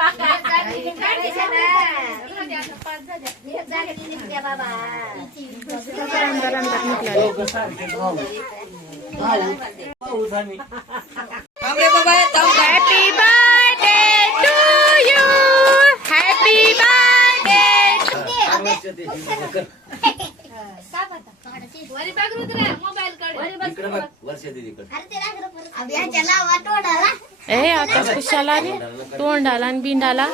Happy birthday to you. Happy birthday. ए आता कशाला रे तोंडाला आणि बिंडाला.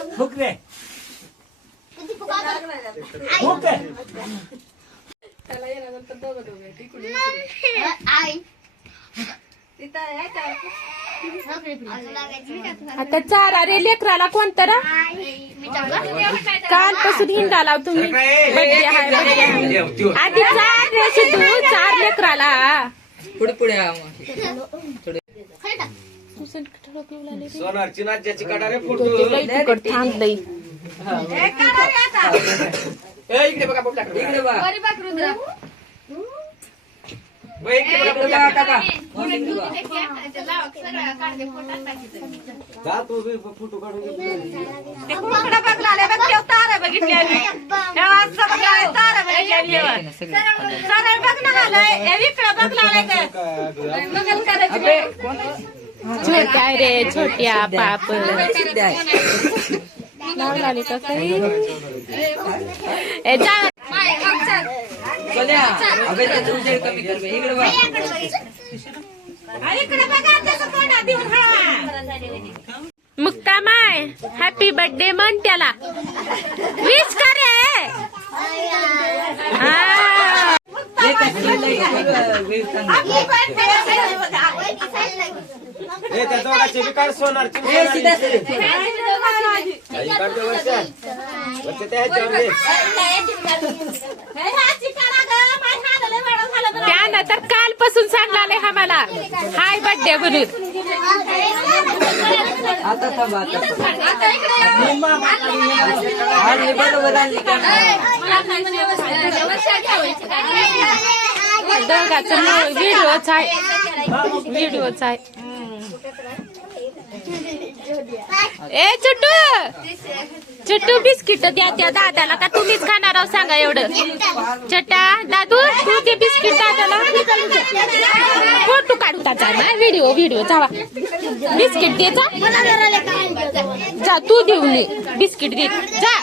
आता चारा रे लेकराला कोणतं रा कालपासून हिंडाला तुम्ही. बड्डे हाय बड्डे हाय आधी चार रे सिद्धू चार लेकराला. पुढे पुढे सोनारची नाच्याची काढा रे फोटो. थांबलंय इकडे बघा इकडे बघा फोटो काढून छोट्या रे छोट्या बाप लावली का काही. कमी कर इकडे बघा. मुक्ता माय हॅपी बर्थडे म्हण त्याला. विश करे. त्या दोघांचे बी काढ सोनारची. त्यानं तर कालपासून सांगलाय आम्हाला हाय बर्थडे म्हणून. आता थांबा दोघांचा व्हिडिओच आहे व्हिडिओच आहे. ए चुट्टू चुट्टू बिस्किट द्या त्या दादाला का तुम्हीच खाणार आहो सांगा एवढं. चट्टा दादू तू ते बिस्किट दादाला फोटो काढू त्याचा ना व्हिडिओ जावा. बिस्किट दे जा तू देऊ नये बिस्किट दे जा.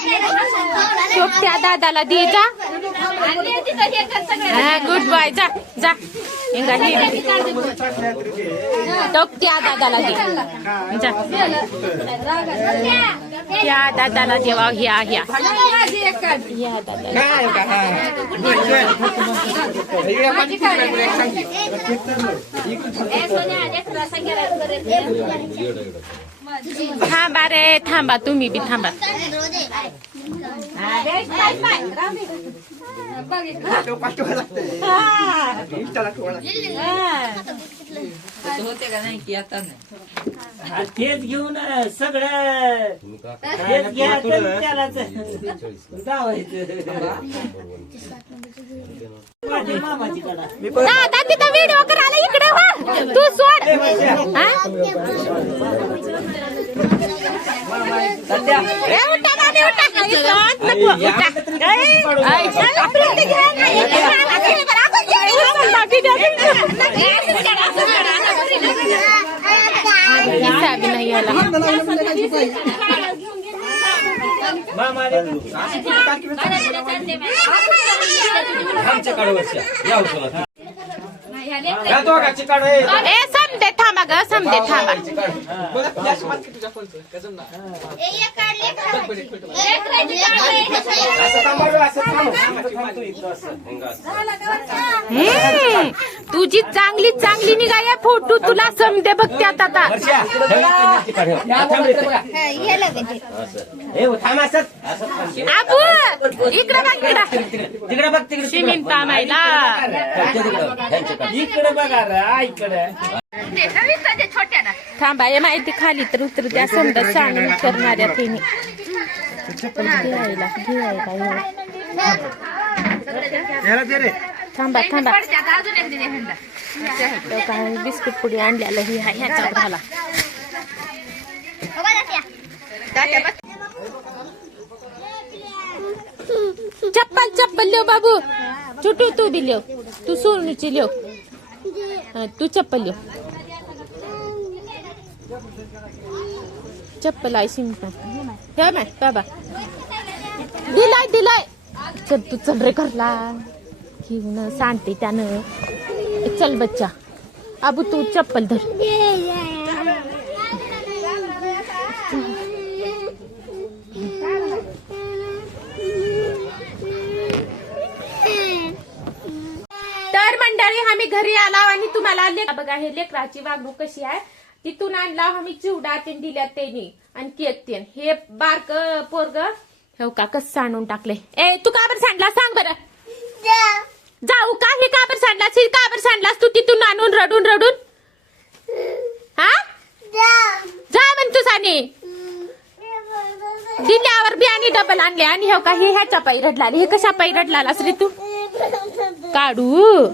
त्या दादाला दे जा. गुड बाय जा जा. त्या दादाला दे जा. त्या दादाला देवा ह्या ह्या ह्या दादाला. थांबा रे थांबा तुम्ही बी थांबा. होते का नाही की आता नाही. तेच घेऊन सगळं त्यालाच मामाची कडा. दादा तिथं व्हिडिओ करायला इकडे हो तू सोड. समजे थांबा ग समजे थांबा. तुझी चांगली चांगली निघाया फोटो तुला समजे बघत्यात आता. आबू इकडे बघ तिकडे बघ तिकडे शिमिंता मायला इकडे बघा इकडे. थांबा हे माहिती खाली तर उतर द्या समजा सांगून करणाऱ्या तिने थांबा थांबा. बिस्किट पुडी आणलेलं ही ह्याच्यावर घाला. चप्पल चप्पल लिव बाबू छोटू तू भी लिव तू सोनूची लिव तू चप्पल लिव चप्पल आहे सिंपल हे माय बाबा दिलाय दिलाय चल तू चल रे घरला घेऊन सांगते त्यानं चल बच्चा अबू तू चप्पल धर तर मंडळी आम्ही घरी आला आणि तुम्हाला बघा हे लेकराची वागणूक कशी आहे तिथून आणला आम्ही चिवडा ते दिल्या त्यांनी आणि केक ते हे बारक पोरग हो का कसं सांडून टाकले ए तू का बरं सांडला सांग बरं जाऊ का हे का बरं सांडलास हे का बरं सांडलास तू तिथून आणून रडून रडून हा जा म्हणतोस आणि दिल्यावर बी आणि डबल आणले आणि हो का हे ह्याच्या पायी रडला हे कशा पायी रडलास रे तू काढू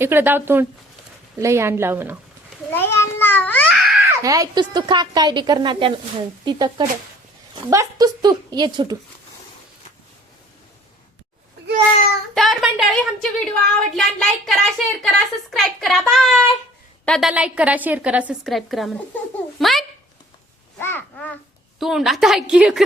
इकडे जाऊ तू लई आणला म्हणा हे तुस तू खा काय बी करणार त्या तिथं कड बस तुस तू ये छोटू तर मंडळी आमचे व्हिडिओ आवडल्या लाईक करा शेअर करा सबस्क्राईब करा बाय दादा लाईक करा शेअर करा सबस्क्राईब करा म्हण तोंड आता ऐक